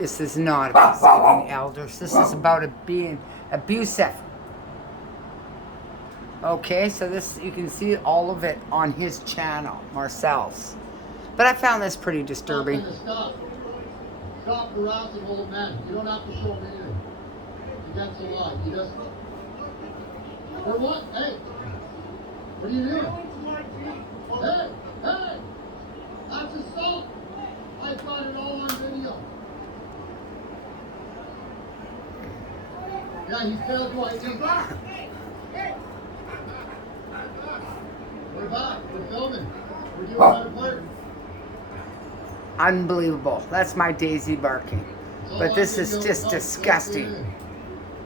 This is not about saving elders. This is about it being abusive. Okay, so this, you can see all of it on his channel, Marcel's. But I found this pretty disturbing. Stop harassing old men. You don't have to show him anything. That's a lie. He doesn't. For what? Hey! What are you doing? Hey! Hey! That's assault! I've got it all on video. Yeah, he says what? He's back! We're back. We're filming. We're doing another part. Unbelievable. That's my Daisy barking. But this is just disgusting.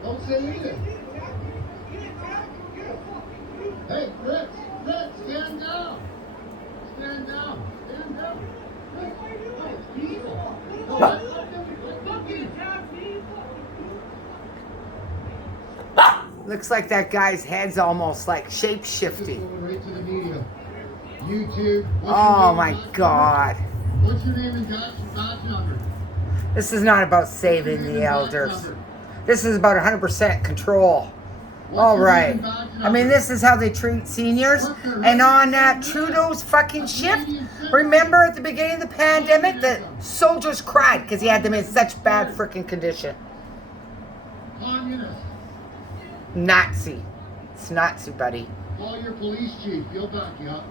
Don't say anything. Hey, Fritz, stand down. Stand down. Stand down. Fritz, no, it's peaceful. No, let them attack people. Looks like that guy's head's almost like shape-shifting. Just going right to the media. YouTube. Oh my God. What's your name and badge number? This is not about saving the elders. This is about 100% control. All right. I mean, this is how they treat seniors. And on Trudeau's fucking shift, remember at the beginning of the pandemic, the soldiers cried because he had them in such bad freaking condition. Communist. Nazi. It's Nazi, buddy. Call your police chief. He'll back you up.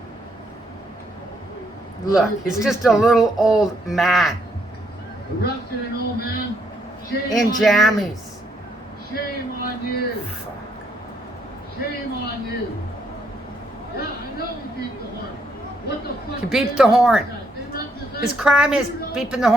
Look, he's just a little old man. Arrested an old man. Shame In jammies. Shame on you. Fuck. Shame on you. Yeah, I know he beat the horn. What the fuck? He beeped the horn. His crime is beeping the horn.